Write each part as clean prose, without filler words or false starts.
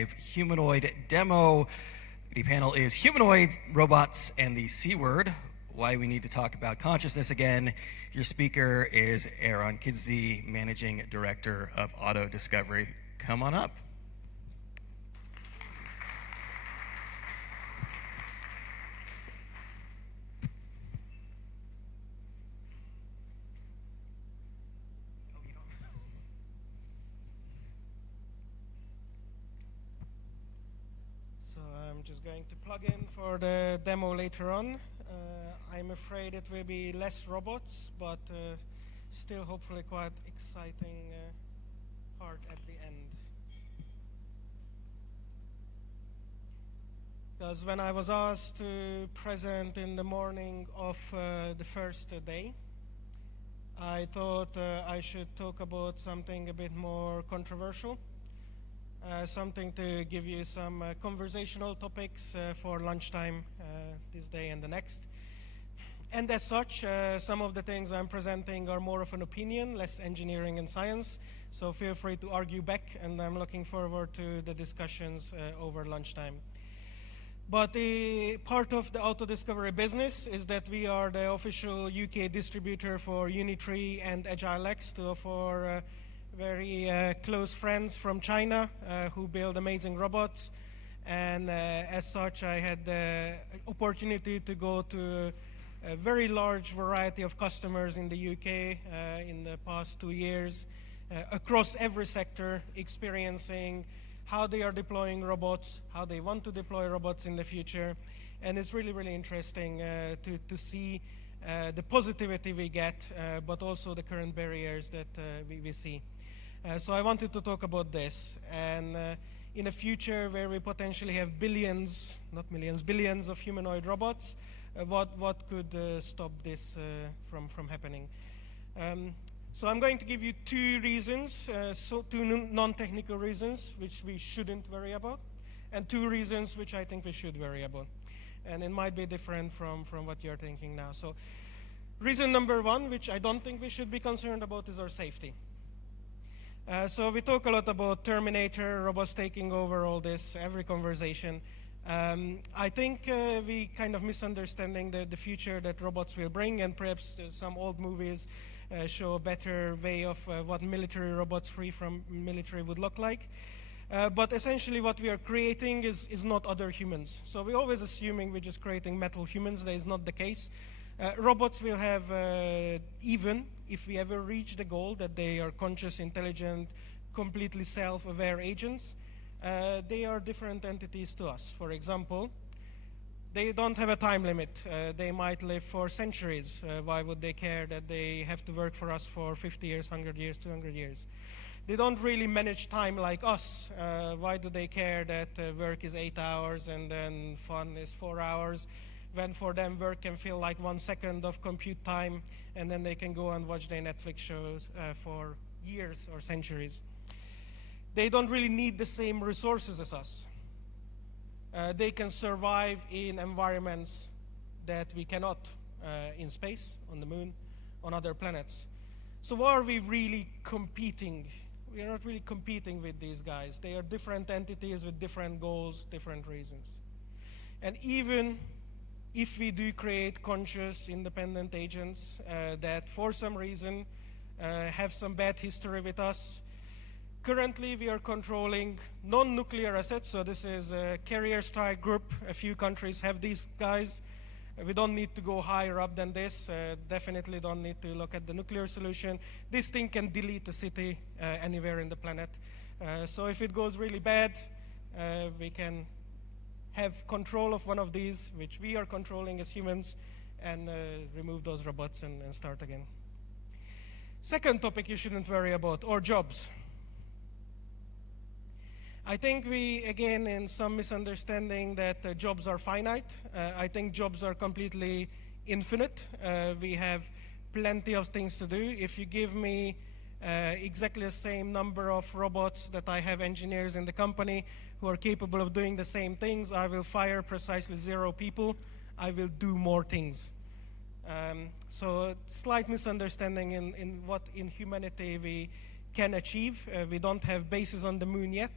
live humanoid demo. The panel is Humanoids, Robots, and the C word, why we need to talk about consciousness again. Your speaker is Aron Kisdi, Managing Director of Autodiscovery. Come on up. So I'm just going to plug in for the demo later on. I'm afraid it will be less robots, but still hopefully quite exciting part at the end. Because when I was asked to present in the morning of the first day, I thought I should talk about something a bit more controversial. Something to give you some conversational topics for lunchtime this day and the next. And as such, some of the things I'm presenting are more of an opinion, less engineering and science. So feel free to argue back, and I'm looking forward to the discussions over lunchtime. But the part of the Autodiscovery business is that we are the official UK distributor for Unitree and Agilex, two of our very close friends from China who build amazing robots. And as such, I had the opportunity to go to a very large variety of customers in the UK in the past 2 years, across every sector, experiencing how they are deploying robots, how they want to deploy robots in the future. And it's really, really interesting to see the positivity we get, but also the current barriers that we see. So I wanted to talk about this. And in a future where we potentially have billions, not millions, billions of humanoid robots, what could stop this from happening? So I'm going to give you two reasons, two non-technical reasons which we shouldn't worry about, and two reasons which I think we should worry about. And it might be different from what you're thinking now. So reason number one, which I don't think we should be concerned about, is our safety. So we talk a lot about Terminator, robots taking over all this, every conversation. I think we kind of misunderstanding the future that robots will bring, and perhaps some old movies show a better way of what military robots free from military would look like. But essentially what we are creating is not other humans. So we're always assuming we're just creating metal humans. That is not the case. Robots will have, even if we ever reach the goal that they are conscious, intelligent, completely self-aware agents, they are different entities to us. For example, they don't have a time limit. They might live for centuries. Why would they care that they have to work for us for 50 years, 100 years, 200 years? They don't really manage time like us. Why do they care that work is 8 hours and then fun is 4 hours? When for them work can feel like 1 second of compute time, and then they can go and watch their Netflix shows for years or centuries. They don't really need the same resources as us. They can survive in environments that we cannot, in space, on the moon, on other planets. So why are we really competing? We are not really competing with these guys. They are different entities with different goals, different reasons. And even if we do create conscious, independent agents that for some reason have some bad history with us, currently we are controlling non-nuclear assets. So this is a carrier strike group. A few countries have these guys. We don't need to go higher up than this. Definitely don't need to look at the nuclear solution. This thing can delete a city anywhere in the planet. So if it goes really bad, we can have control of one of these, which we are controlling as humans, and remove those robots and start again. Second topic you shouldn't worry about, or jobs. I think we, again, in some misunderstanding that jobs are finite. I think jobs are completely infinite. We have plenty of things to do. If you give me exactly the same number of robots that I have engineers in the company who are capable of doing the same things, I will fire precisely 0 people. I will do more things. So slight misunderstanding in what in humanity we can achieve. We don't have bases on the moon yet.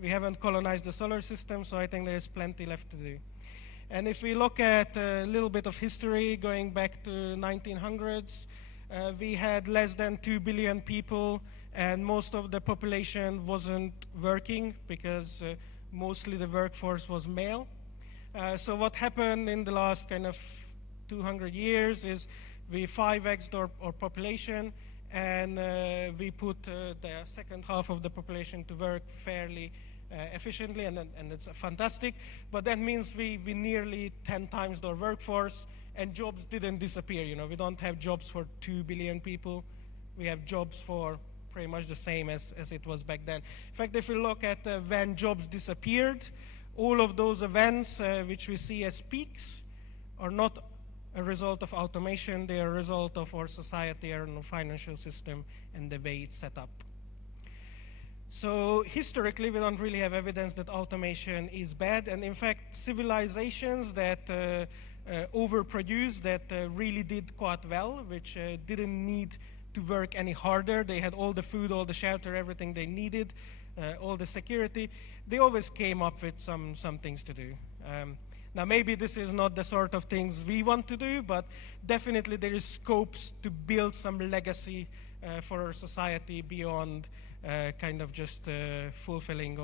We haven't colonized the solar system, so I think there is plenty left to do. And if we look at a little bit of history, going back to 1900s, we had less than 2 billion people, and most of the population wasn't working because mostly the workforce was male. So what happened in the last kind of 200 years is we 5x'd our population, and we put the second half of the population to work fairly efficiently, and it's fantastic. But that means we nearly 10 times our workforce, and jobs didn't disappear. You know, we don't have jobs for 2 billion people. We have jobs for pretty much the same as it was back then. In fact, if we look at when jobs disappeared, all of those events which we see as peaks are not a result of automation. They are a result of our society, our financial system, and the way it's set up. So historically, we don't really have evidence that automation is bad. And in fact, civilizations that overproduced, that really did quite well, which didn't need to work any harder. They had all the food, all the shelter, everything they needed, all the security. They always came up with some things to do. Now, maybe this is not the sort of things we want to do, but definitely there is scopes to build some legacy for our society beyond kind of just fulfilling